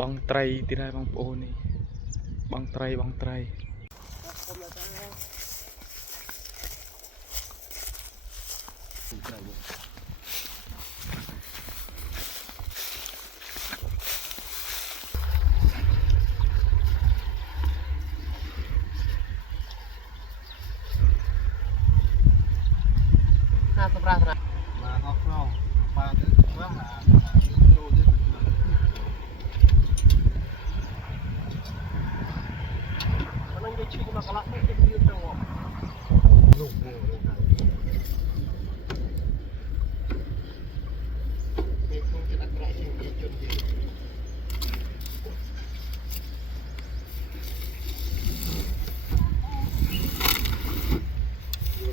បងត្រីទីណាបងប្អូននេះបងត្រីសម្រាប់ណាមកអស់ក្នុងបាទទៅខ្លះចូលទៀតមិននិយាយឈឺមកកន្លះទៅទៀតទៅលោកពេលខ្ញុំចិត្តអក្រក់ជាងគេជន់យើ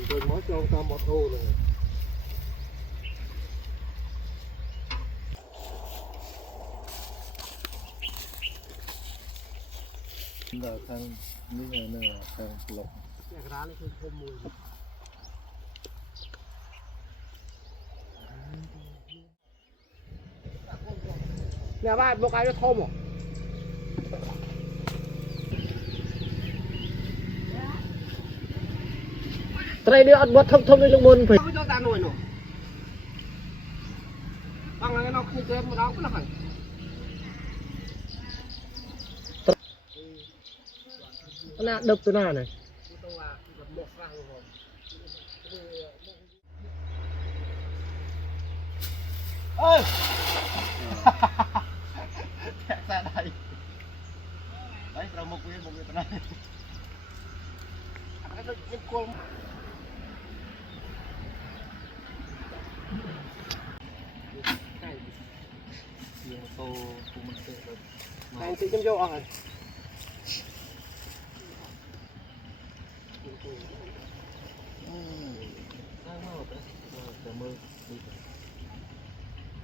ងទៅមកចូលតាមម៉ូតូហ្នឹងដល់ខាងនេះនៅខាងប្លុកអាក្រានេះគឺធំមួយអ្នកបាទមកឲ្យធំហ៎ត្រីនេះអត់បត់ធំដូចលោកមុនពេកចូលតាមនោះនោះបងឲ្យnóគ្នាទៅម្ដងប៉ុណ្ណោះហើយណាដឹកទៅណានេះទៅអាមកស្រាំងហ៎អើយតែដៃប្រមុខវាទៅណាអានេះដូចគល់យើងម៉ូតូពុំមកទៅតែទីខ្ញុំយកអស់ហើយមើល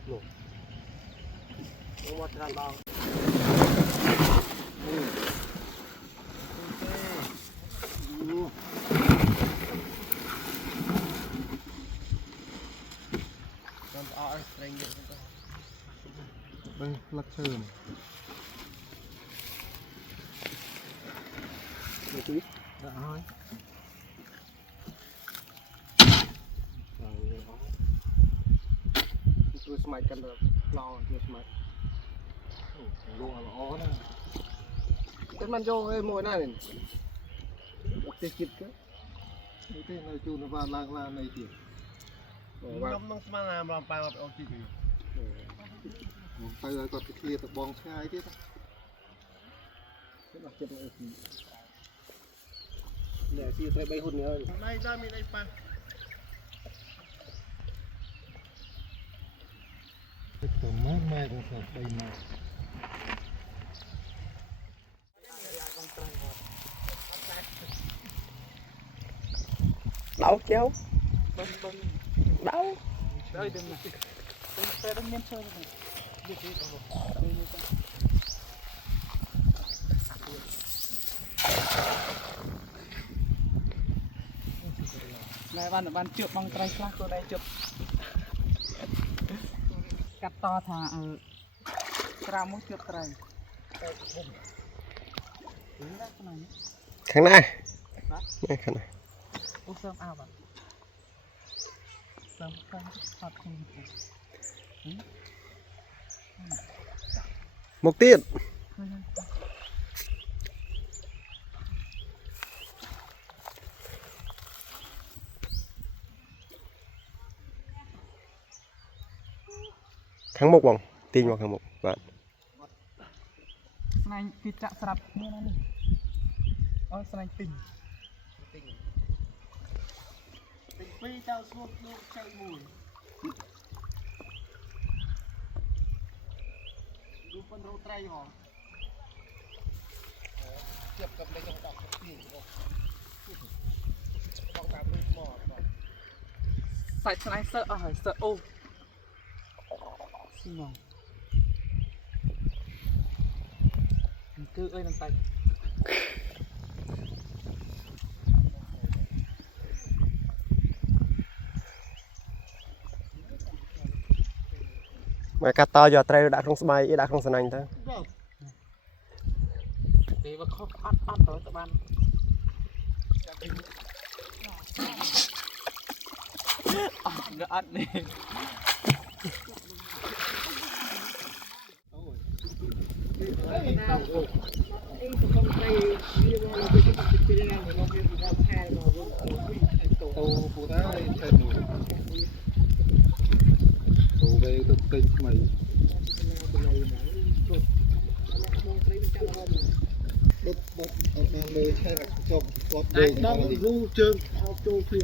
លោកមកច្រើនដល់ចាំអត់ឲ្យស្រេងយកទៅបងផ្លឹកឈើនេះទីដាក់ឲ្យជួយស្មាច់កាន់ឡោជួយស្មាច់លក់ល្អណាស់តែมันយកឯមួយណានេះអត់ទេចិត្តទៅនេះទេនៅជួនបានឡើងឡានអីទៀតខ្ញុំនឹងស្មានអារំប៉ាមកអូជីទៅឲ្យគាត់ទៅឃ្លាទៅបងឆ្ងាយទៀតខ្ញុំអត់ចិត្តអីទីនេះទីត្រី3ហ៊ុននេះហើយណៃដល់មានអីប៉ះទៅម៉ែក៏ស្ដីមកដោចែវដោទៅដឹងណាតែដឹងមានឈើទេនិយាយទៅណែបានជឿបងត្រីខ្លះខ្លួនឯងជឿកាត់តថាក្រាមមួយជឿត្រីខាងណានេះខាងណាអូសើមអើបាទសើមខាងថតខ្ញុំមកទៀតខាងមុខបងទាញមកខាងមុខបាទស្នែងគេចាក់ស្រាប់គ្នាណានេះអូស្នែងទិញពីរទៅស្រួលលោកចៃមួយดูប៉ុនរោត្រីហ៎ជាប់កំដេញទៅដល់ទីបងតាមលុយមកសាច់ស្នែងសើអស់ហើយសើអូស៊ីមកគឺអីនឹងតែមកកាត់តយកត្រីដាក់ក្នុងស្បៃដាក់ក្នុងស្នាញ់ទៅ thì mà khó ăn tới các bạn nó ăn đi tàu phụ tá thêm một tàu về thực tịch mày bột mang về hay là cho bột về đông lu trơn trâu phịa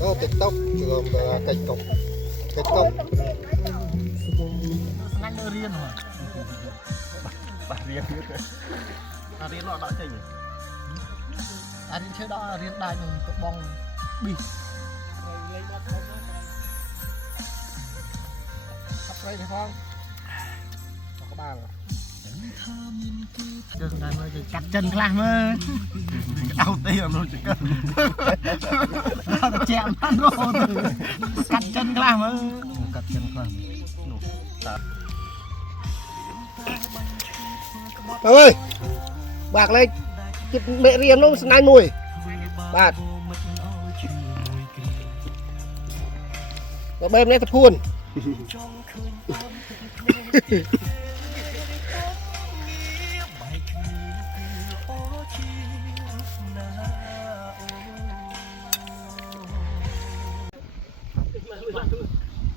có TikTok trường cách cọc anh đưa riêng rồi bà riêng riêng nó đã chơi gì anh chơi đó riêng đai mình có bong bì hấp đây phải không có ba rồi chân này mới cắt chân làm ơi đau tiền luôn chỉ cần chạm ăn rồi cắt chân làm ơi cắt chân làm ơi bạc lên chụp mẹ riêng nó nay mùi bạc nó bên đây tập khuôn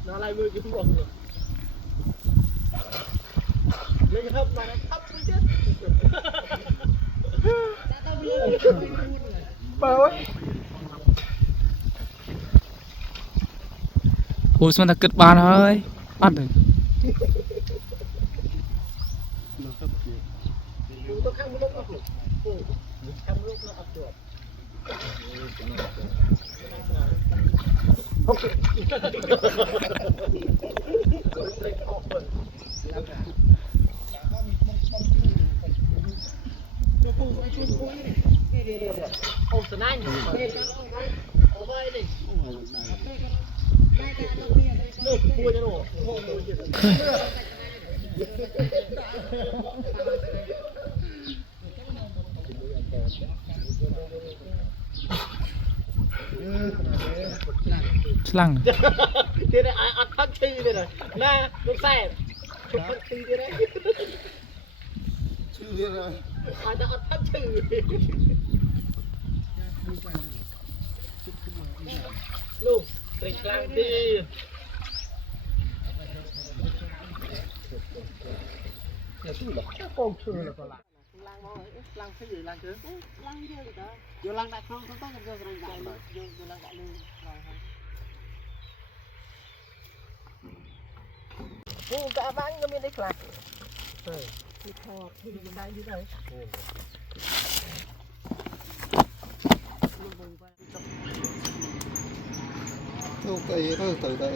nó lại mưa kiếm bột rồi lấy cái hấp mà nó hấp không chết bà ơi ôi sao ta kết bàn ơi bắt được tôi khăn lúc ấp được khăn lúc nó ấp được Ông Sơn Anh lăng thế này ai ăn thắt chi đây này nè lúc xe chụp thắt chi đây đấy ai đã ăn thắt chi luôn trịch lang đi con chưa là còn lại lang mò lang cái gì lang chứ lang gì đó vô lang đại không có vô lang đại mà vô lang đại luôn rồi ô cả vang nó mới đấy là thì thò thì đây đi đây đâu cây đó từ đây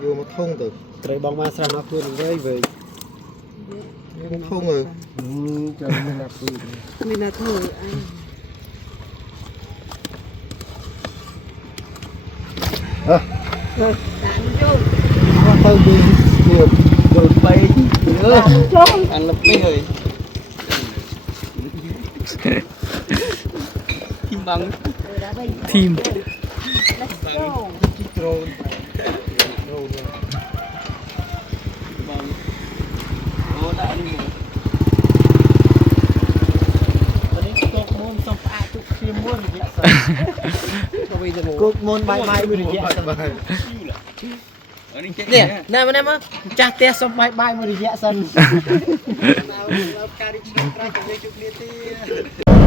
vô mà thông từ trời bóng ma sang nó khuyên đây về không thông rồi trời mình là thôi anh đánh vô thông đi nhiều rồi bay nữa anh lập mấy người kim bằng team វិញទៅ គុកមុនបាយបាយមួយរយៈសិន នេះចេះ នេះណែមកចាស់ផ្ទះសុំបាយបាយមួយរយៈសិន Nào, cao đi chơi, ra cho tôi chụp liền đi.